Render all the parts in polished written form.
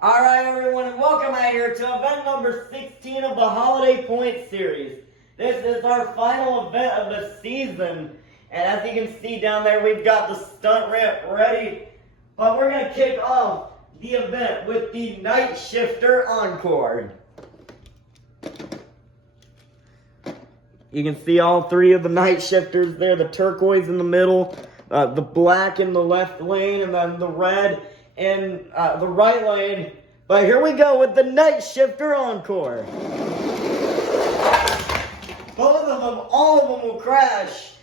Alright everyone, and welcome out here to event number 16 of the Holiday Point Series. This is our final event of the season, and as you can see down there, we've got the stunt ramp ready. But we're going to kick off the event with the Night Shifter Encore. You can see all three of the Night Shifters there, the turquoise in the middle, the black in the left lane, and then the red in the right lane. But here we go with the Night Shifter Encore. Both of them, all of them will crash.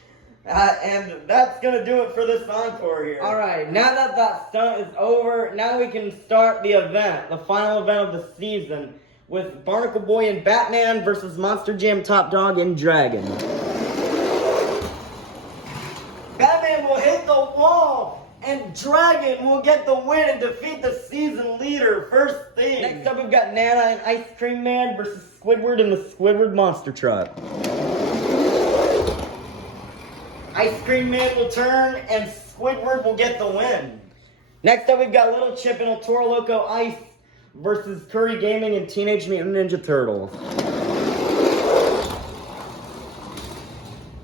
And that's going to do it for this encore here. Alright, now that that stunt is over, now we can start the event, the final event of the season, with Barnacle Boy and Batman versus Monster Jam Top Dog and Dragon. Batman will hit the wall, and Dragon will get the win and defeat the season leader first thing. Next up, we've got Nana and Ice Cream Man versus Squidward and the Squidward Monster Truck. Ice Cream Man will turn, and Squidward will get the win. Next up, we've got Little Chip and El Toro Loco Ice versus Curry Gaming and Teenage Mutant Ninja Turtles.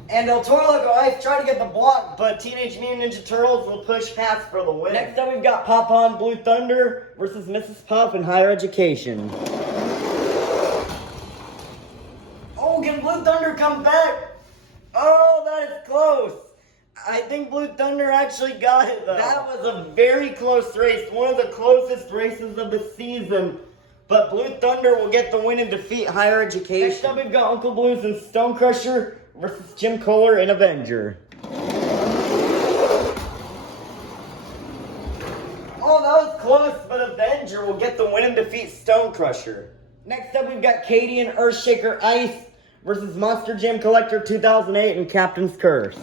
And El Toro Loco Ice tried to get the block, but Teenage Mutant Ninja Turtles will push past for the win. Next up, we've got Papa and Blue Thunder versus Mrs. Puff in Higher Education. Oh, can Blue Thunder come back? Oh, that is close. I think Blue Thunder actually got it, though. That was a very close race. One of the closest races of the season. But Blue Thunder will get the win and defeat Higher Education. Next up, we've got Uncle Blues and Stone Crusher versus Jim Kohler and Avenger. Oh, that was close, but Avenger will get the win and defeat Stone Crusher. Next up, we've got Katie and Earthshaker Ice versus Monster Jam Collector 2008 and Captain's Curse.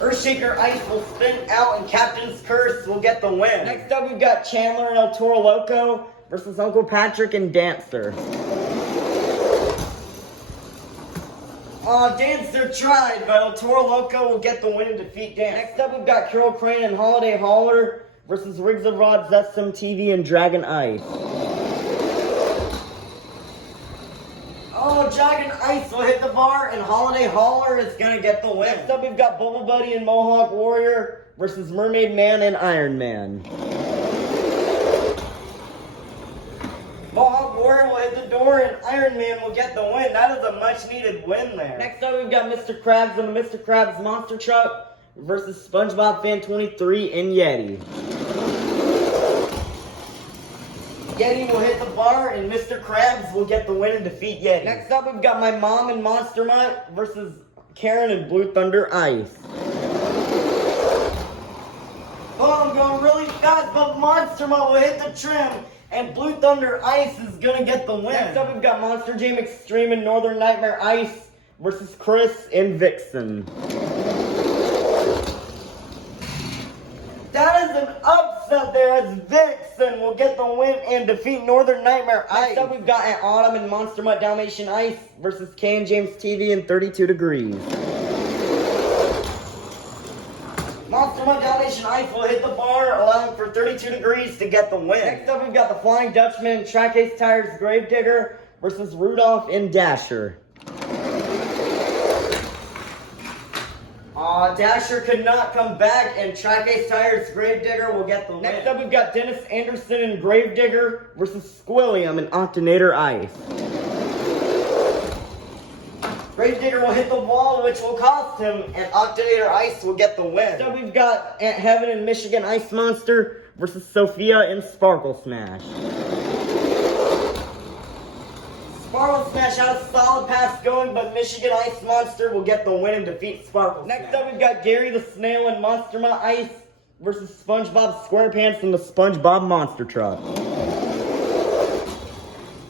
Earthshaker Ice will spin out and Captain's Curse will get the win. Next up, we've got Chandler and El Toro Loco versus Uncle Patrick and Dancer. Dancer tried, but El Toro Loco will get the win and defeat Dancer. Next up, we've got Carol Crane and Holiday Hauler versus Riggs of Rod, Zestim TV, and Dragon Ice. Oh, Dragon Ice will hit the bar, and Holiday Hauler is going to get the win. Next up, we've got Bubble Buddy and Mohawk Warrior versus Mermaid Man and Iron Man. Mohawk Warrior will hit the door, and Iron Man will get the win. That is a much-needed win there. Next up, we've got Mr. Krabs and the Mr. Krabs Monster Truck versus SpongeBob Fan 23 and Yeti. Yeti will hit the bar, and Mr. Krabs will get the win and defeat Yeti. Next up, we've got My Mom and Monster Mutt versus Karen and Blue Thunder Ice. Oh, I'm going really fast, but Monster Mutt will hit the trim, and Blue Thunder Ice is going to get the win. Next up, we've got Monster Jam Extreme and Northern Nightmare Ice versus Chris and Vixen. That is an upset there as Vixen will get the win and defeat Northern Nightmare Ice. Next up, we've got Aunt Autumn and Monster Mutt Dalmatian Ice versus Kay and James TV and 32 Degrees. Monster Mutt Dalmatian Ice will hit the bar, allowing for 32 Degrees to get the win. Next up, we've got the Flying Dutchman and Track Ace Tires Gravedigger versus Rudolph and Dasher. Dasher could not come back, and Track Ace Tires Gravedigger will get the win. Next up, we've got Dennis Anderson and Gravedigger versus Squilliam and Octonator Ice. Gravedigger will hit the wall, which will cost him, and Octonator Ice will get the win. Next up, we've got Aunt Heaven and Michigan Ice Monster versus Sophia and Sparkle Smash. Sparkle Smash has a solid pass going, but Michigan Ice Monster will get the win and defeat Sparkle Smash. Next up, we've got Gary the Snail and Monster Mutt Ice versus SpongeBob SquarePants and the SpongeBob Monster Truck.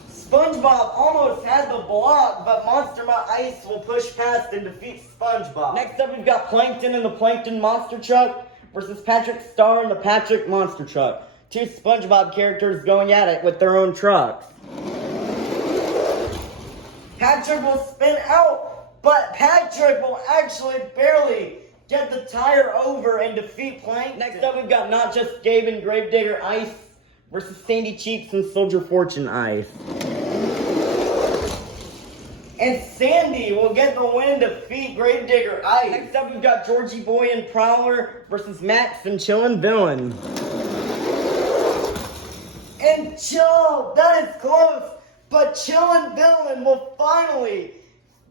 SpongeBob almost had the block, but Monster Mutt Ice will push past and defeat SpongeBob. Next up, we've got Plankton and the Plankton Monster Truck versus Patrick Star and the Patrick Monster Truck. Two SpongeBob characters going at it with their own trucks. Patrick will spin out, but Patrick will actually barely get the tire over and defeat Plankton. Next up, we've got Not Just Gabe and Gravedigger Ice versus Sandy Cheeks and Soldier Fortune Ice. And Sandy will get the win and defeat Gravedigger Ice. Next up, we've got Georgie Boy and Prowler versus Max and Chillin' Villain. And Chill, that is close, but Chillin' Villain will finally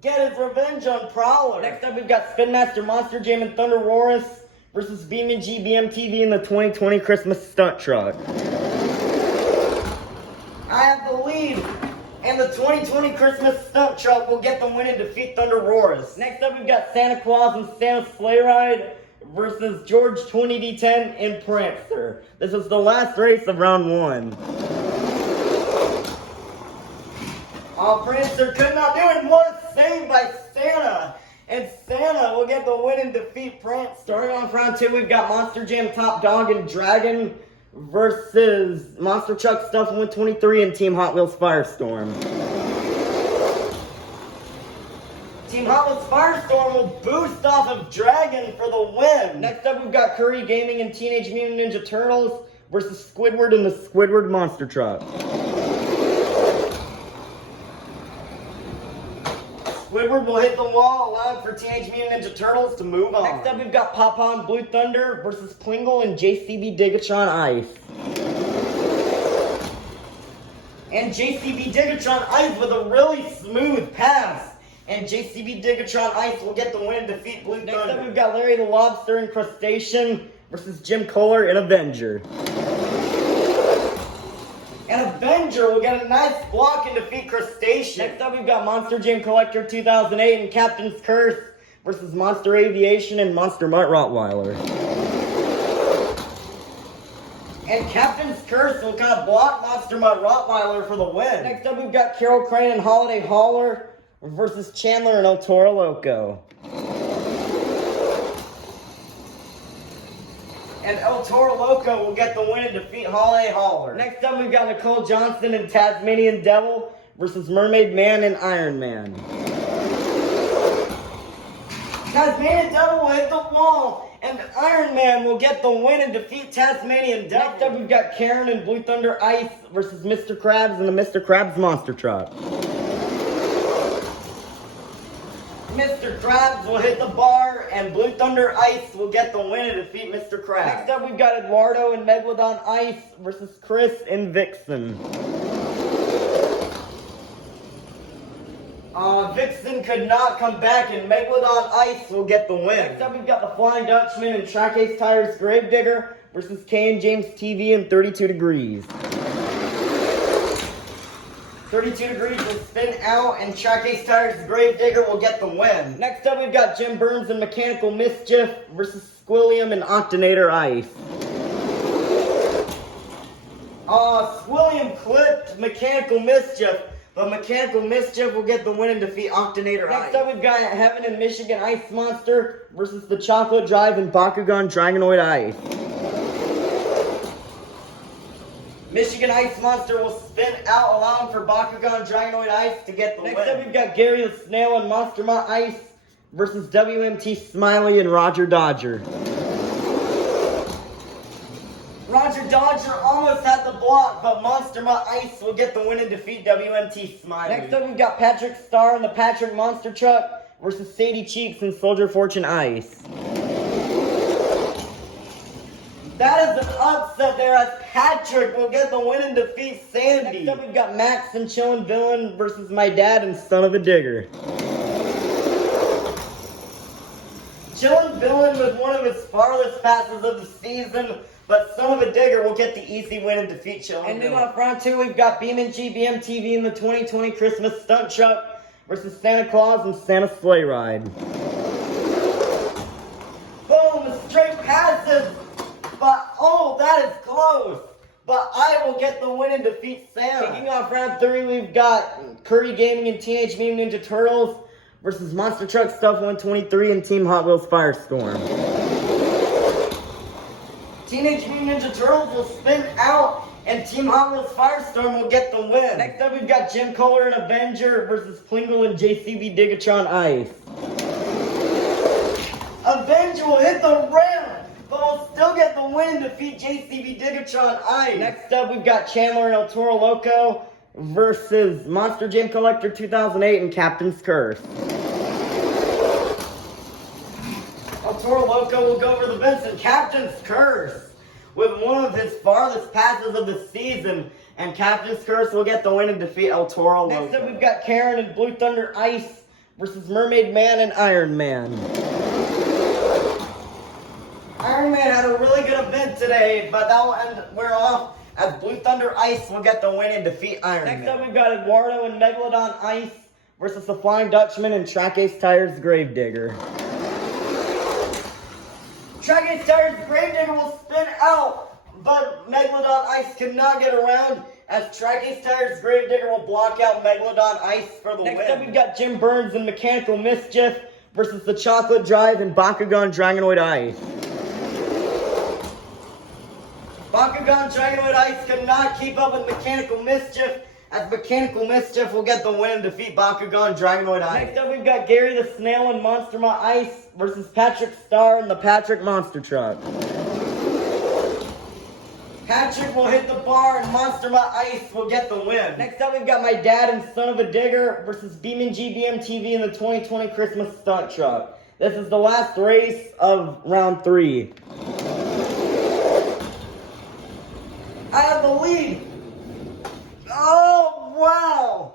get his revenge on Prowler. Next up, we've got Spin Master Monster Jam and Thunder Roarus versus BeamNG BMTV in the 2020 Christmas Stunt Truck. I have the lead. And the 2020 Christmas Stunt Truck will get the win and defeat Thunder Roarus. Next up, we've got Santa Claus and Santa's Sleigh Ride versus George 20D10 and Prancer. This is the last race of round 1. Oh, Prancer could not do it. What a save by Santa. And Santa will get the win and defeat Prancer. Starting off round 2, we've got Monster Jam Top Dog and Dragon versus Monster Truck Stuff 123 and Team Hot Wheels Firestorm. Team Hot Wheels Firestorm will boost off of Dragon for the win. Next up, we've got Curry Gaming and Teenage Mutant Ninja Turtles versus Squidward and the Squidward Monster Truck. Squidward will hit the wall, allowing for Teenage Mutant Ninja Turtles to move on. Next up, we've got Papa and Blue Thunder versus Plingle and JCB Digatron Ice. And JCB Digatron Ice with a really smooth pass. And JCB Digatron Ice will get the win and defeat Blue Thunder. Next up, we've got Larry the Lobster and Crustacean versus Jim Kohler and Avenger. And Avenger will get a nice block and defeat Crustacean. Next up, we've got Monster Jam Collector 2008 and Captain's Curse versus Monster Aviation and Monster Mutt Rottweiler. And Captain's Curse will kind of block Monster Mutt Rottweiler for the win. Next up, we've got Carol Crane and Holiday Hauler versus Chandler and El Toro Loco. And El Toro Loco will get the win and defeat Holiday Hauler. Next up, we've got Nicole Johnson and Tasmanian Devil versus Mermaid Man and Iron Man. Tasmanian Devil will hit the wall, and Iron Man will get the win and defeat Tasmanian Devil. Next up, we've got Karen and Blue Thunder Ice versus Mr. Krabs and the Mr. Krabs Monster Truck. Mr. Krabs will hit the bar, and Blue Thunder Ice will get the win and defeat Mr. Krabs. Next up, we've got Eduardo and Megalodon Ice versus Chris and Vixen. Vixen could not come back, and Megalodon Ice will get the win. Next up, we've got the Flying Dutchman and Track Ace Tires Gravedigger versus Kay and James TV and 32 Degrees. 32 Degrees will spin out, and Track Ace Tires Gravedigger will get the win. Next up, we've got Jim Burns and Mechanical Mischief versus Squilliam and Octonator Ice. Squilliam clipped Mechanical Mischief, but Mechanical Mischief will get the win and defeat Octonator Ice. Next up, we've got Heaven and Michigan Ice Monster versus the Chocolate Drive and Bakugan Dragonoid Ice. Michigan Ice Monster will spin out, allowing for Bakugan Dragonoid Ice to get the win. Next up, we've got Gary the Snail and Monster Mutt Ice versus WMT Smiley and Roger Dodger. Roger Dodger almost had the block, but Monster Mutt Ice will get the win and defeat WMT Smiley. Next up, we've got Patrick Star and the Patrick Monster Truck versus Sadie Cheeks and Soldier Fortune Ice. That is an upset there, as Patrick will get the win and defeat Sandy. Next up, we've got Max and Chillin' Villain versus My Dad and Son of a Digger. Chillin' Villain was one of his farthest passes of the season, but Son of a Digger will get the easy win and defeat Chillin' Villain. And moving on round 2, we've got BeamNG BMTV in the 2020 Christmas Stunt Truck versus Santa Claus and Santa's Sleigh Ride. Boom, straight passes. But, oh, that is close. But I will get the win and defeat Santa. Kicking off round 3, we've got Curry Gaming and Teenage Mutant Ninja Turtles versus Monster Truck Stuff 123 and Team Hot Wheels Firestorm. Teenage Mutant Ninja Turtles will spin out, and Team Hot Wheels Firestorm will get the win. Next up, we've got Jim Kohler and Avenger versus Plingle and JCB Digatron Ice. Avenger will hit the ramp, but will still get the win and defeat JCB Gigatron Ice. Next up, we've got Chandler and El Toro Loco versus Monster Jam Collector 2008 and Captain's Curse. El Toro Loco will go over the Benson Captain's Curse with one of his farthest passes of the season, and Captain's Curse will get the win and defeat El Toro Loco. Next up, we've got Karen and Blue Thunder Ice versus Mermaid Man and Iron Man. Iron Man had a really good event today, but that will wear off as Blue Thunder Ice will get the win and defeat Iron Man. Next up, we've got Eduardo and Megalodon Ice versus the Flying Dutchman and Track Ace Tires Gravedigger. Track Ace Tires Gravedigger will spin out, but Megalodon Ice cannot get around as Track Ace Tires Gravedigger will block out Megalodon Ice for the win. Next up, we've got Jim Burns and Mechanical Mischief versus the Chocolate Drive and Bakugan Dragonoid Ice. Bakugan Dragonoid Ice cannot keep up with Mechanical Mischief, as Mechanical Mischief will get the win and defeat Bakugan Dragonoid Ice. Next up, we've got Gary the Snail and Monster Ma Ice versus Patrick Star and the Patrick Monster Truck. Patrick will hit the bar and Monster Ma Ice will get the win. Next up, we've got My Dad and Son of a Digger versus BeamNG BMTV in the 2020 Christmas Stunt Truck. This is the last race of round 3. I have the lead. Oh, wow.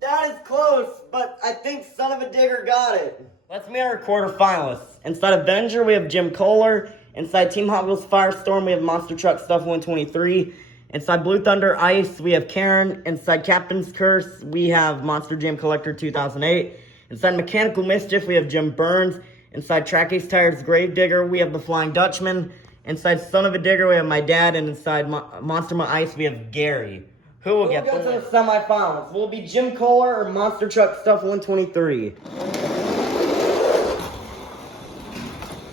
That is close, but I think Son of a Digger got it. Let's meet our quarterfinalists. Inside Avenger, we have Jim Kohler. Inside Team Hot Wheels Firestorm, we have Monster Truck Stuff 123. Inside Blue Thunder Ice, we have Karen. Inside Captain's Curse, we have Monster Jam Collector 2008. Inside Mechanical Mischief, we have Jim Burns. Inside Track Ace Tires Gravedigger, we have the Flying Dutchman. Inside Son of a Digger, we have My Dad. And inside Monster Ma Ice, we have Gary. Who will get the win? To the semifinals? Will it be Jim Kohler or Monster Truck Stuff 123?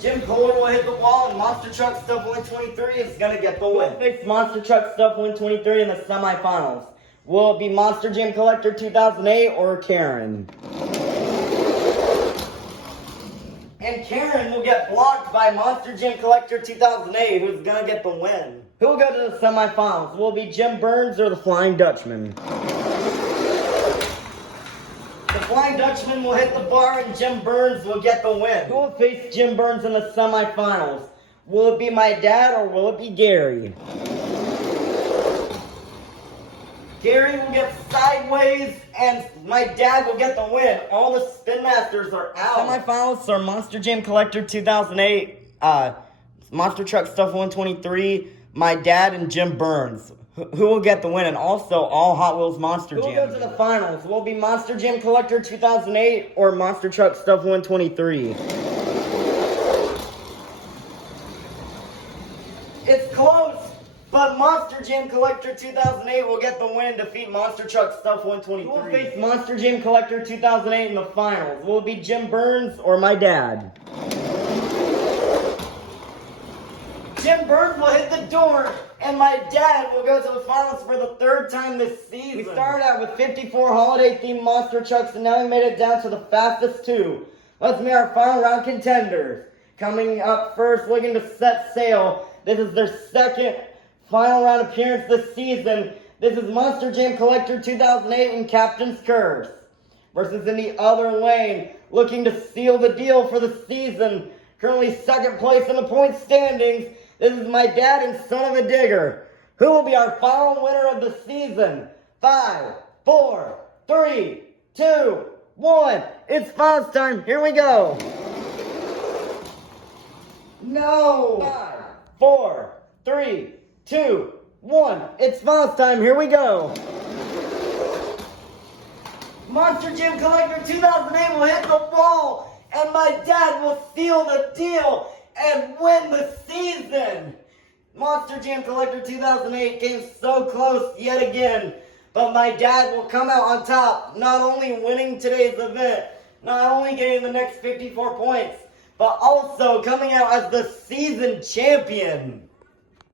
Jim Kohler will hit the wall, and Monster Truck Stuff 123 is going to get the win. We'll face Monster Truck Stuff 123 in the semifinals. Will it be Monster Jam Collector 2008 or Karen? And Karen will get blocked by Monster Jam Collector 2008, who's going to get the win. Who will go to the semifinals? Will it be Jim Burns or the Flying Dutchman? The Flying Dutchman will hit the bar and Jim Burns will get the win. Who will face Jim Burns in the semifinals? Will it be My Dad or will it be Gary? Gary will get sideways and My Dad will get the win. All the Spin Masters are out. Semifinals are Monster Jam Collector 2008, Monster Truck Stuff 123, My Dad, and Jim Burns. Who will get the win? And also all Hot Wheels Monster Jam. Who will go to the finals? Will it be Monster Jam Collector 2008 or Monster Truck Stuff 123? It's close, but Monster Jam Collector 2008 will get the win and defeat Monster Truck Stuff 123. Who will face Monster Jam Collector 2008 in the finals? Will it be Jim Burns or My Dad? Jim Burns will hit the door, and My Dad will go to the finals for the 3rd time this season. We started out with 54 holiday-themed monster trucks, and now we made it down to the fastest 2. Let's meet our final round contenders. Coming up first, looking to set sail. This is their 2nd final round appearance this season. This is Monster Jam Collector 2008 and Captain's Curse. Versus in the other lane, looking to seal the deal for the season. Currently 2nd place in the point standings. This is My Dad and Son of a Digger. Who will be our final winner of the season? 5, 4, 3, 2, 1. It's finals time. Here we go. No. 5, 4, 3, 2, 1. It's finals time. Here we go. Monster Jam Collector 2008 will hit the wall, and My Dad will seal the deal and win the season. Monster Jam Collector 2008 came so close yet again, but My Dad will come out on top, not only winning today's event, not only getting the next 54 points, but also coming out as the season champion.